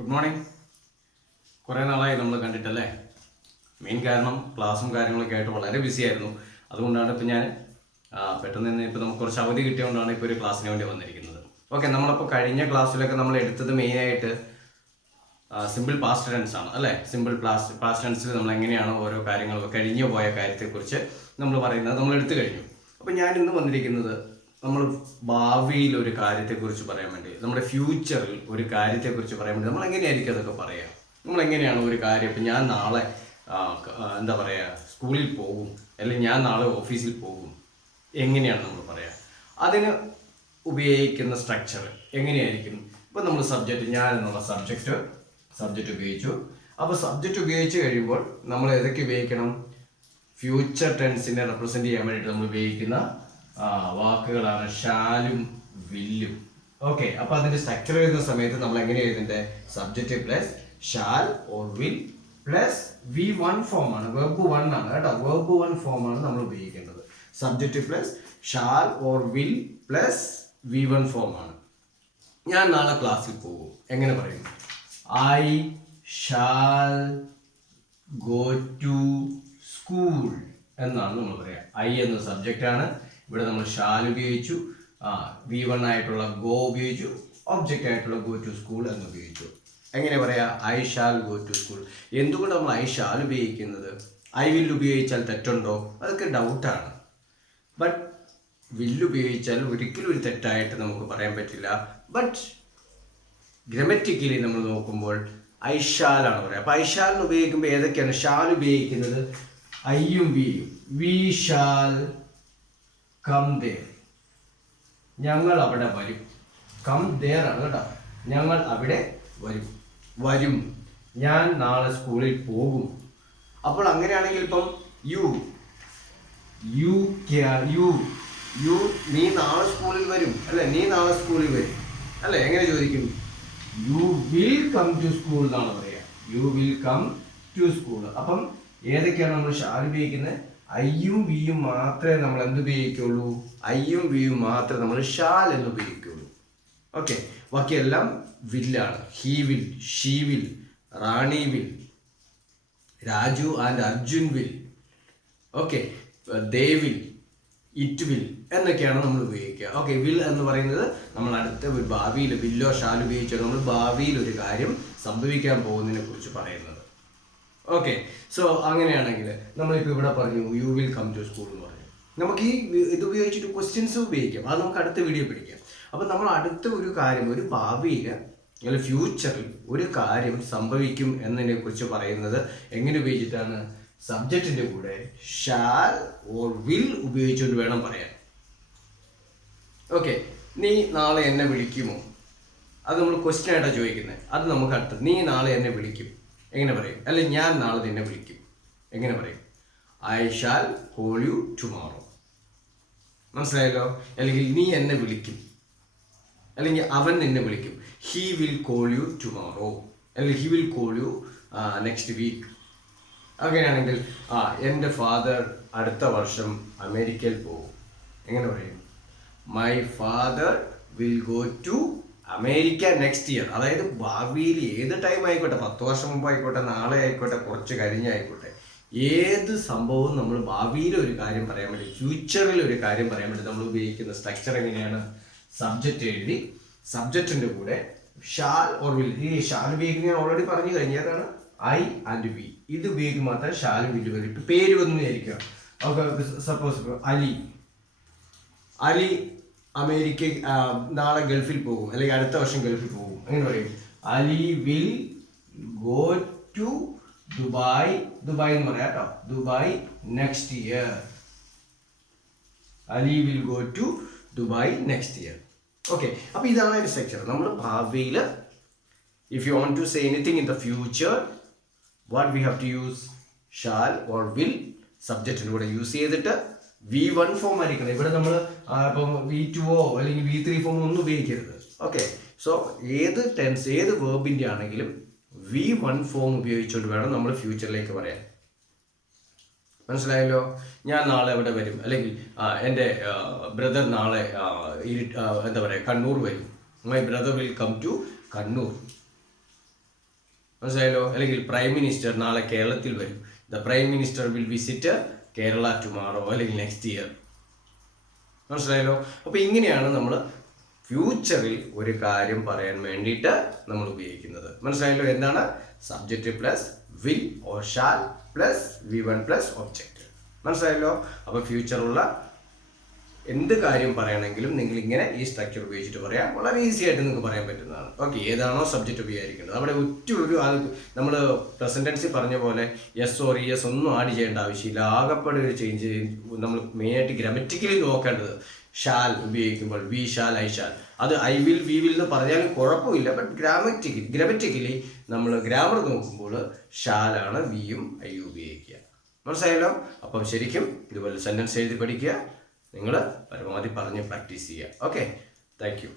Good morning. കുറേ നാളായി നമ്മൾ കണ്ടിട്ടല്ലേ. മെയിൻ കാരണം ക്ലാസ്സും കാര്യങ്ങളൊക്കെ ആയിട്ട് വളരെ ബിസി ആയിരുന്നു. അതുകൊണ്ടാണ് ഇപ്പോൾ ഞാൻ പെട്ടെന്ന് തന്നെ ഇപ്പോൾ നമുക്ക് കുറച്ച് അവധി കിട്ടിയതുകൊണ്ടാണ് ഇപ്പോൾ ഒരു ക്ലാസ്സിന് വേണ്ടി വന്നിരിക്കുന്നത്. ഓക്കെ, നമ്മളപ്പോൾ കഴിഞ്ഞ ക്ലാസ്സിലൊക്കെ നമ്മൾ എടുത്തത് മെയിനായിട്ട് സിമ്പിൾ പാസ്റ്റ് ടെൻസ് ആണ് അല്ലേ. സിമ്പിൾ പാസ്റ്റ് ടെൻസിൽ നമ്മൾ എങ്ങനെയാണ് ഓരോ കാര്യങ്ങളൊക്കെ കഴിഞ്ഞു പോയ കാര്യത്തെക്കുറിച്ച് നമ്മൾ പറയുന്നത് നമ്മൾ എടുത്തു കഴിഞ്ഞു. അപ്പോൾ ഞാൻ ഇന്ന് വന്നിരിക്കുന്നത് നമ്മൾ ഭാവിയിൽ ഒരു കാര്യത്തെക്കുറിച്ച് പറയാൻ വേണ്ടി, നമ്മുടെ ഫ്യൂച്ചറിൽ ഒരു കാര്യത്തെക്കുറിച്ച് പറയാൻ വേണ്ടി നമ്മൾ എങ്ങനെയായിരിക്കും അതൊക്കെ പറയാം. നമ്മളെങ്ങനെയാണ് ഒരു കാര്യം, ഇപ്പം ഞാൻ നാളെ എന്താ പറയുക സ്കൂളിൽ പോകും, അല്ലെങ്കിൽ ഞാൻ നാളെ ഓഫീസിൽ പോകും, എങ്ങനെയാണ് നമ്മൾ പറയുക, അതിന് ഉപയോഗിക്കുന്ന സ്ട്രക്ചർ എങ്ങനെയായിരിക്കും. ഇപ്പം നമ്മൾ സബ്ജക്റ്റ്, ഞാൻ എന്നുള്ള സബ്ജക്റ്റ് ഉപയോഗിച്ചു. അപ്പോൾ സബ്ജക്റ്റ് ഉപയോഗിച്ച് കഴിയുമ്പോൾ നമ്മൾ ഏതൊക്കെ ഉപയോഗിക്കണം, ഫ്യൂച്ചർ ടെൻസിനെ റെപ്രസെൻറ്റ് ചെയ്യാൻ വേണ്ടിയിട്ട് നമ്മൾ ഉപയോഗിക്കുന്ന വാക്കുകളാണ് ഷാലും വില്ലും. ഓക്കെ, അപ്പോൾ അതിൻ്റെ സ്ട്രക്ചർ എഴുതുന്ന സമയത്ത് നമ്മൾ എങ്ങനെ എഴുതുന്നത്, subject plus shall or will plus V1 ഫോമാണ്, വെർബ് 1 ആണ് കേട്ടോ, വെർബ് 1 ഫോമാണ് നമ്മൾ ഉപയോഗിക്കേണ്ടത്. Subject plus shall or will plus V1 ഫോമാണ്. ഞാൻ നാളെ ക്ലാസ്സിൽ പോകും, എങ്ങനെ പറയും, I shall go to school എന്നാണ് നമ്മൾ പറയാം. ഐ എന്ന സബ്ജക്റ്റ് ആണ്, ഇവിടെ നമ്മൾ ഷാൽ ഉപയോഗിച്ചു, V1 ആയിട്ടുള്ള ഗോ ഉപയോഗിച്ചു, ഒബ്ജക്റ്റ് ആയിട്ടുള്ള ഗോ ടു സ്കൂൾ എന്ന് ഉപയോഗിച്ചു. എങ്ങനെ പറയാ, I shall go to school. എന്തുകൊണ്ട് നമ്മൾ ഐ ഷാൽ ഉപയോഗിക്കുന്നത്, ഐ വിൽ ഉപയോഗിച്ചാൽ തെറ്റുണ്ടോ, അതൊക്കെ ഡൗട്ടാണ്. ബട്ട് വില്ല് ഉപയോഗിച്ചാൽ ഒരിക്കലും ഒരു തെറ്റായിട്ട് നമുക്ക് പറയാൻ പറ്റില്ല. ബട്ട് ഗ്രമറ്റിക്കലി നമ്മൾ നോക്കുമ്പോൾ ഐ ഷാലാണ് പറയുക. അപ്പോൾ ഐ ഷാലിന് ഉപയോഗിക്കുമ്പോൾ ഏതൊക്കെയാണ് ഷാൽ ഉപയോഗിക്കുന്നത്, ഐയും വിയും. വി ഷാൽ കം ദേർ, ഞങ്ങൾ അവിടെ വരും. കം ദേർ ആണ് കേട്ടോ, ഞങ്ങൾ അവിടെ വരും. ഞാൻ നാളെ സ്കൂളിൽ പോകും. അപ്പോൾ അങ്ങനെയാണെങ്കിൽ ഇപ്പം യു നീ നാളെ സ്കൂളിൽ വരും അല്ലെ, നീ നാളെ സ്കൂളിൽ വരും അല്ലെ. എങ്ങനെ ചോദിക്കും, you will come to school എന്നാണ് പറയാ, you will come to school. അപ്പം ഏതൊക്കെയാണ് നമ്മൾ ഷാൽ ഉപയോഗിക്കുന്നത്, ഐയും വിയും മാത്രമേ നമ്മൾ എന്ത് ഉപയോഗിക്കുള്ളൂ, ഐയും വിയും മാത്രമേ നമ്മൾ ഷാൽ എന്ന് ഉപയോഗിക്കുള്ളൂ. ഓക്കെ, ബാക്കിയെല്ലാം വില്ലാണ്. He will, she will, Rani will, Raju and Arjun will. Okay, they will, it will എന്നൊക്കെയാണ് നമ്മൾ ഉപയോഗിക്കുക. ഓക്കെ, വിൽ എന്ന് പറയുന്നത് നമ്മൾ അടുത്ത ഭാവിയിൽ വില്ലോ ഷാൽ ഉപയോഗിച്ചാൽ നമ്മൾ ഭാവിയിൽ ഒരു കാര്യം സംഭവിക്കാൻ പോകുന്നതിനെ കുറിച്ച് പറയുന്നത്. ഓക്കെ, സോ അങ്ങനെയാണെങ്കിൽ നമ്മളിപ്പോൾ ഇവിടെ പറഞ്ഞു you will come to school എന്ന് പറഞ്ഞു. നമുക്ക് ഈ ഇത് ഉപയോഗിച്ചിട്ട് ക്വസ്റ്റ്യൻസ് ഉപയോഗിക്കാം, അത് നമുക്ക് അടുത്ത വീഡിയോ പഠിക്കാം. അപ്പം നമ്മൾ അടുത്ത ഒരു കാര്യം, ഒരു ഭാവിയിൽ അല്ലെങ്കിൽ ഫ്യൂച്ചറിൽ ഒരു കാര്യം സംഭവിക്കും എന്നതിനെ കുറിച്ച് പറയുന്നത് എങ്ങനെ ഉപയോഗിച്ചിട്ടാണ്, സബ്ജക്റ്റിൻ്റെ കൂടെ ഷാൽ ഓർ വിൽ ഉപയോഗിച്ചുകൊണ്ട് വേണം പറയാൻ. ഓക്കെ, നീ നാളെ എന്നെ വിളിക്കുമോ, അത് നമ്മൾ ക്വസ്റ്റ്യൻ ആയിട്ടാണ് ചോദിക്കുന്നത്. അത് നമുക്ക് അടുത്ത്, നീ നാളെ എന്നെ വിളിക്കും എങ്ങനെ പറയും, അല്ലെങ്കിൽ ഞാൻ നാളെ നിന്നെ വിളിക്കും എങ്ങനെ പറയും, I shall call you tomorrow. മനസ്സിലായല്ലോ. അല്ലെങ്കിൽ നീ എന്നെ വിളിക്കും, അല്ലെങ്കിൽ അവൻ നിന്നെ വിളിക്കും, he will call you tomorrow, അല്ലെങ്കിൽ he will call you next week. അങ്ങനെയാണെങ്കിൽ എൻ്റെ ഫാദർ അടുത്ത വർഷം അമേരിക്കയിൽ പോകും, എങ്ങനെ പറയും, my father will go to America next year. അതായത് ഭാവിയിൽ ഏത് ടൈം ആയിക്കോട്ടെ, 10 വർഷം മുമ്പ് ആയിക്കോട്ടെ, നാളെ ആയിക്കോട്ടെ, കുറച്ച് കഴിഞ്ഞായിക്കോട്ടെ, ഏത് സംഭവവും നമ്മൾ ഭാവിയിൽ ഒരു കാര്യം പറയാൻ വേണ്ടി, ഫ്യൂച്ചറിൽ ഒരു കാര്യം പറയാൻ വേണ്ടി നമ്മൾ ഉപയോഗിക്കുന്ന സ്ട്രക്ചർ എങ്ങനെയാണ്, സബ്ജക്റ്റ് എഴുതി സബ്ജക്റ്റിൻ്റെ കൂടെ ഷാൽ ഓർ വിൽ. ഈ ഷാൽ ഉപയോഗിക്കുന്ന ഓൾറെഡി പറഞ്ഞു കഴിഞ്ഞതാണ്, ഐ ആൻഡ് വി. ഇത് ഉപയോഗിക്കുമ്പോൾ മാത്രമേ ഷാലും വില്ല് വരും. ഇപ്പം പേര് വന്നു വിചാരിക്കുക. ഓക്കെ, സപ്പോസ് അലി അമേരിക്ക നാളെ ഗൾഫിൽ പോകും, അല്ലെങ്കിൽ അടുത്ത വർഷം ഗൾഫിൽ പോകും, അങ്ങനെ പറയും, Ali will go to Dubai. Dubai എന്ന് പറയാം കേട്ടോ, Dubai next year. Ali will go to Dubai next year. Okay, അപ്പോൾ ഇതാണ് ഒരു സ്ട്രക്ചർ. നമ്മൾ ഭാവിയിൽ if you want to say anything in the future, what we have to use shall or will. സബ്ജക്റ്റിൻ്റെ കൂടെ യൂസ് ചെയ്തിട്ട് V1 ഫോം ആയിരിക്കണം. ഇവിടെ നമ്മൾ ഇപ്പം V2 അല്ലെങ്കിൽ V3 ഫോം ഒന്നും ഉപയോഗിക്കരുത്. ഓക്കെ, സോ ഏത് ടെൻസ്, ഏത് വേർബിൻ്റെ ആണെങ്കിലും V1 ഫോം ഉപയോഗിച്ചുകൊണ്ട് വേണം നമ്മൾ ഫ്യൂച്ചറിലേക്ക് പറയാൻ. മനസ്സിലായല്ലോ. ഞാൻ നാളെ എവിടെ വരും, അല്ലെങ്കിൽ എൻ്റെ ബ്രദർ നാളെ എന്താ പറയുക കണ്ണൂർ വരും, my brother will come to Kannur. മനസ്സിലായല്ലോ. അല്ലെങ്കിൽ പ്രൈം മിനിസ്റ്റർ നാളെ കേരളത്തിൽ വരും. The prime minister will visit Kerala tomorrow അല്ലെങ്കിൽ നെക്സ്റ്റ് ഇയർ. മനസ്സിലായല്ലോ. അപ്പോൾ ഇങ്ങനെയാണ് നമ്മൾ ഫ്യൂച്ചറിൽ ഒരു കാര്യം പറയാൻ വേണ്ടിയിട്ട് നമ്മൾ ഉപയോഗിക്കുന്നത്. മനസ്സിലായല്ലോ. എന്താണ് subject plus will or shall plus V1 plus object. മനസ്സിലായല്ലോ. അപ്പോൾ ഫ്യൂച്ചറുള്ള എന്ത് കാര്യം പറയണമെങ്കിലും നിങ്ങൾ ഇങ്ങനെ ഈ സ്ട്രക്ചർ ഉപയോഗിച്ചിട്ട് പറയാം. വളരെ ഈസി ആയിട്ട് നിങ്ങൾക്ക് പറയാൻ പറ്റുന്നതാണ്. ഓക്കെ, ഏതാണോ സബ്ജക്റ്റ് ഉപയോഗിക്കേണ്ടത്. അവിടെ ഒരു നമ്മൾ പ്രസന്റ് ടെൻസിൽ പറഞ്ഞ പോലെ യെസ് ഓർ യെസ് ഒന്നും ആഡ് ചെയ്യേണ്ട ആവശ്യമില്ല. ആകെപ്പാടെ ഒരു ചേഞ്ച് നമ്മൾ മെയിനായിട്ട് ഗ്രാമറ്റിക്കലി നോക്കേണ്ടത് ഷാൽ ഉപയോഗിക്കുമ്പോൾ വി ഷാൽ ഐ ഷാൽ, അത് ഐ വിൽ വി വിൽ എന്ന് പറഞ്ഞാലും കുഴപ്പമില്ല. ബട്ട് ഗ്രാമറ്റിക്കലി നമ്മൾ ഗ്രാമർ നോക്കുമ്പോൾ ഷാലാണ് വിയും ഐയും ഉപയോഗിക്കുക. മനസ്സിലായല്ലോ. അപ്പം ശരിക്കും ഇതുപോലെ സെൻറ്റൻസ് എഴുതി പഠിക്കുക. നിങ്ങൾ പരമാവധി പറഞ്ഞ് പ്രാക്ടീസ് ചെയ്യുക. Okay, thank you.